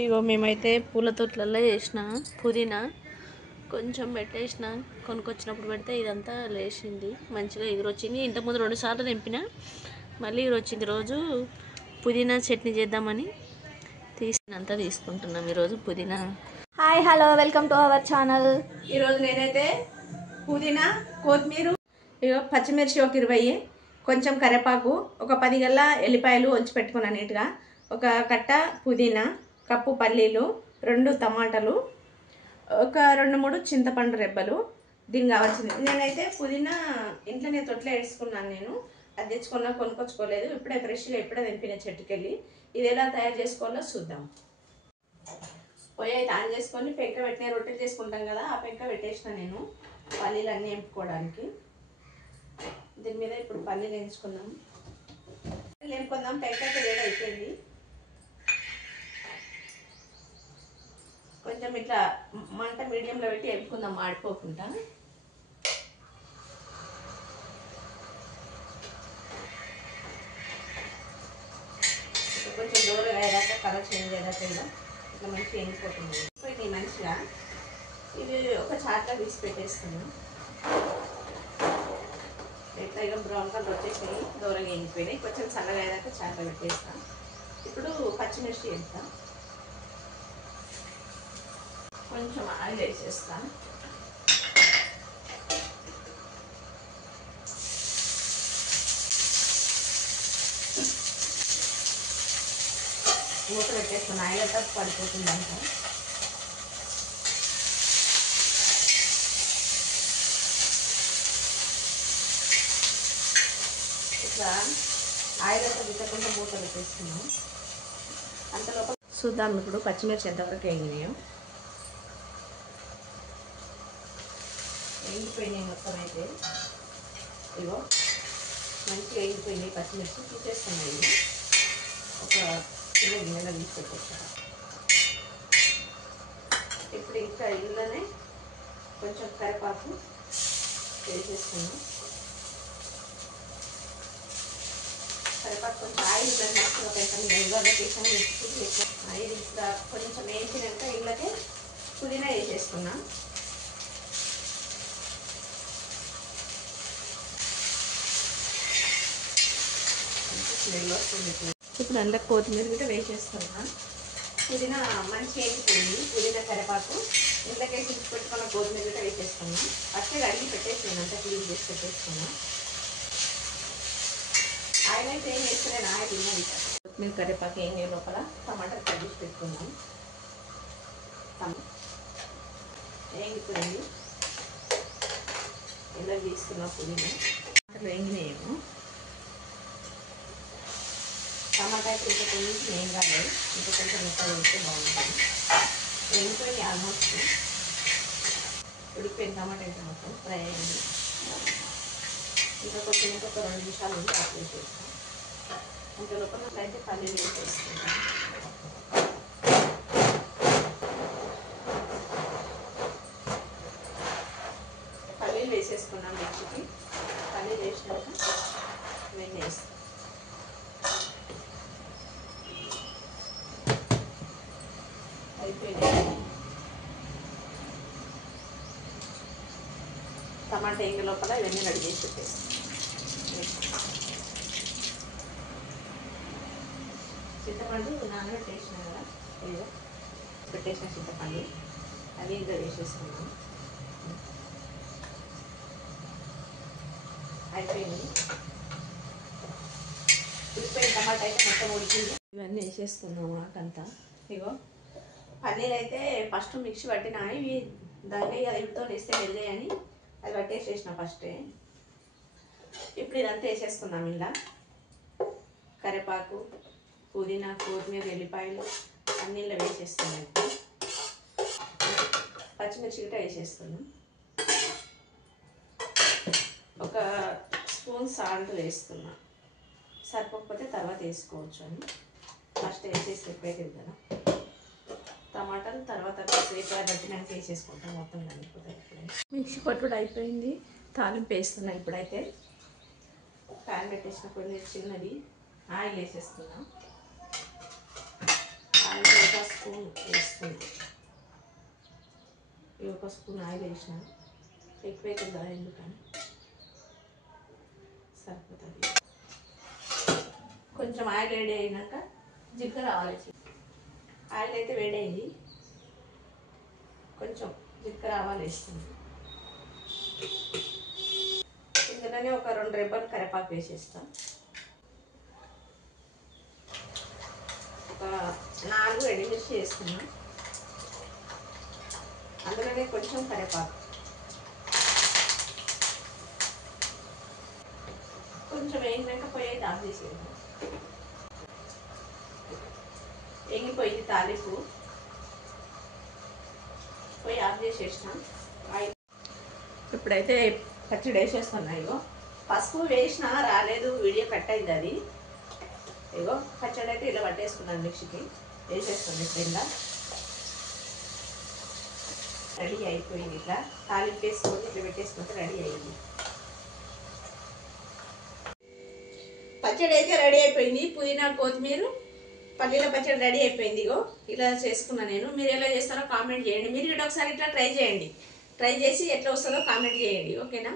ఇగో మేమైతే పూల తోటలలో వేసిన పుదీనా కొంచెం పెట్టేసిన, కొనుక్కొచ్చినప్పుడు పెడితే ఇదంతా లేచింది, మంచిగా ఎగురొచ్చింది. ఇంతకుముందు 2 సార్లు తెంపిన, మళ్ళీ ఎగురొచ్చింది. రోజు పుదీనా చట్నీ చేద్దామని తీసినంత తీసుకుంటున్నాం ఈరోజు పుదీనా. Hi hello welcome to our channel. ఈరోజు నేనైతే పుదీనా, కొత్తిమీర, ఇగో పచ్చిమిర్చి ఒక 20, కొంచెం కరివేపాకు, ఒక 10 గల్ల ఎల్లిపాయలు ఒలిచి పెట్టుకున్నాను నీట్గా, ఒక కట్ట పుదీనా, కప్పు పల్లీలు, 2 టమాటాలు, ఒక 2-3 చింతపండు రెబ్బలు. దీనికి కావాల్సింది, నేనైతే పుదీనా ఇంట్లోనే తొట్లో వేసుకున్నాను. నేను అది తెచ్చుకున్నా, కొనుక్కొచ్చుకోలేదు. ఇప్పుడే ఫ్రెష్గా ఇప్పుడే తెంపిన చెట్టుకెళ్ళి. ఇది ఎలా తయారు చేసుకోవాలో చూద్దాం. పొయ్యి అయితే ఆన్ చేసుకొని పెంక పెట్టిన, రొట్టెలు చేసుకుంటాం కదా, ఆ పెంక పెట్టేసిన నేను పల్లీలు అన్నీ వేపుకోవడానికి. దీని మీద ఇప్పుడు పల్లీలు వేయించుకుందాం. వేపుకుందాం. పెంక అయితే వేడి అయిపోయింది. కొంచెం ఇట్లా మంట మీడియంలో పెట్టి వేపుకుందాం, మాడిపోకుండా. కొంచెం దూరంగా అయ్యాక కలర్ చేంజ్ అయ్యాక ఇలా ఇట్లా మంచిగా వేగిపోతుంది. పోయి మంచిగా ఇది ఒక చాట్లా తీసి పెట్టేస్తున్నాం. ఇట్లా ఇక బ్రౌన్ కలర్ వచ్చేసినాయి, దూరంగా వేగిపోయినాయి. కొంచెం చల్లగా అయ్యాక చాట్లా పెట్టేస్తాం. ఇప్పుడు పచ్చిమిర్చి వేస్తాం, కొంచెం ఆయిల్ వేసేస్తాం. మూత పెట్టేస్తాను, ఆయిల్ అంతా పడిపోతుంది అంట. ఇట్లా ఆయిల్ అంతా దిక్కకుండా మూత పెట్టేస్తున్నాం. అంతలోపు చూద్దాం ఇప్పుడు పచ్చిమిర్చి ఎంతవరకు వేగినాయో. వేగిపోయినాయి మొత్తం. అయితే ఇగో మంచిగా వేగిపోయినాయి పచ్చిమిర్చి. తీసేస్తున్నాయి, ఒక కిలో గిన్నెలో తీసి పెట్టేస్తాను. ఇప్పుడు ఇంకా ఇందులోనే కొంచెం కరివేపాకు వేసేస్తున్నాం. కరివేపాకు కొంచెం ఆయిల్ మంచిగా పెట్టండి. గంగలో వేసాను, ఆయిల్ ఇంకా కొంచెం వేయించినాక ఇళ్ళకి పుదీనా వేసేస్తున్నాం. స్మెల్ వస్తుంది. ఇప్పుడు అందులో కొత్తిమీర కూడా వేసేస్తున్నా. పుదీనా మంచిగా వేగిపోయింది. పుదీనా కరివేపాకు ఇంట్లోకి వేసి పెట్టుకున్న కొత్తిమీర కూడా వేసేస్తున్నాం. ఫస్ట్ అడిగి పెట్టేస్తున్నాను, అంతా క్లీన్ చేసి పెట్టేస్తున్నాం. ఆయిల్ అయితే ఏం వేస్తలేదు, ఆయిల్ తిన్నది. కొత్తిమీర కరివేపాకు ఏం లేదు. లోపల టమాటా కట్ చేసి పెట్టుకున్నాం. వేగిపోయింది. ఇలా తీసుకున్నాం పుదీనా. వేగినాయేమో. టమాటా అయితే ఇంకా కొంచెం ఏం కాలేదు, ఇంకా కొంచెం మెత్తగా వేస్తే బాగుంటుంది. వేగిపోయింది ఆల్మోస్ట్. ఉడికిపోయిన టమాటా అయితే మొత్తం ఫ్రై అయింది. ఇంకా కొంచెం ఒక 2 నిమిషాలు ఉండి ఆఫ్ చేసేస్తాం. ఇంత లోపల అయితే పల్లీలు వేసేసుకుంటాం. పల్లీలు వేసేసుకున్నాం. మిర్చికి పల్లీలు వేసినాక వెన్న వేస్తాం. అయిపోయింది. టమాటా ఇంక లోపల ఇవన్నీ రెడీ చేసి పెట్టేస్తాం. చింతపండు నానబెట్టేసిన కదా, ఏదో పెట్టేసిన చింతపండు అది ఇంకా వేసేసుకున్నాం. అయిపోయింది. ఉడిపోయిన టమాటా అయితే మొత్తం ఉడికింది. ఇవన్నీ వేసేసుకున్నాం ఆకంతా. ఇగో పన్నీర్ అయితే ఫస్ట్ మిక్సీ పట్టినా, ఇవి దాన్ని ఇవితో వేస్తే మెరుగాయని అది పట్టేసేసిన ఫస్టే. ఇప్పుడు ఇదంతా వేసేసుకున్నాం. ఇలా కరివేపాకు, పుదీనా, కొత్తిమీర, ఎల్లిపాయలు అన్నీ ఇలా వేసేస్తున్నాం. పచ్చిమిర్చి గిట్ట వేసేస్తున్నాం. ఒక స్పూన్ సాల్ట్ వేస్తున్నా, సరిపోకపోతే తర్వాత వేసుకోవచ్చు అని. ఫస్ట్ వేసేసి అయిపోయింది కదా. టమాటాలు తర్వాత సేపు పట్టినాక వేసేసుకుంటాం. మొత్తం కలిపిపోతాయి. ఇప్పుడే మిక్సీ పట్టుడు అయిపోయింది. తాలింపు వేస్తున్నా. ఇప్పుడైతే ప్యాన్ పెట్టేసిన, కొన్ని చిన్నది ఆయిల్ వేసేస్తున్నా. దాంట్లో ఒక స్పూన్ వేసుకున్నాను. ఒక స్పూన్ ఆయిల్ వేసిన, ఎక్కువ అవుతుందా ఎందుకని సరిపోతుంది. కొంచెం ఆయిల్ వేడి అయినాక జీలకర్ర రావాలి. ఆయిల్ అయితే వేడైంది, కొంచెం జీలకర్ర ఆవాలు వేస్తుంది. ఇందులోనే ఒక 2 రెబ్బలు కరివేపాకు వేసేస్తాం. ఒక 4 ఎండుమిర్చి వేస్తున్నాం. అందులోనే కొంచెం కరివేపాకు, కొంచెం వేగినాక పోయి ఆఫ్ చేసేది. వేగిపోయింది తాలింపు, పోయి ఆఫ్ చేసేసిన. ఇప్పుడైతే పచ్చడి వేసేస్తున్నా. ఇగో పసుపు వేసినా రాలేదు, వీడియో కట్ అయింది అది. ఇగో పచ్చడి అయితే ఇలా పట్టేసుకున్నాను, మిక్సీకి వేసేస్తుంది. ఇప్పుడు రెడీ అయిపోయింది. ఇట్లా తాలింపు వేసుకొని ఇట్లా పెట్టేసుకుంటే రెడీ అయింది. పచ్చడి అయితే రెడీ అయిపోయింది. పుదీనా కొత్తిమీర పల్లీల పచ్చడి రెడీ అయిపోయింది. ఇగో ఇలా చేసుకున్నాను నేను. మీరు ఎలా చేస్తారో కామెంట్ చేయండి. మీరు కూడా ఒకసారి ఇట్లా ట్రై చేయండి. ట్రై చేసి ఎట్లా వస్తుందో కామెంట్ చేయండి. ఓకేనా?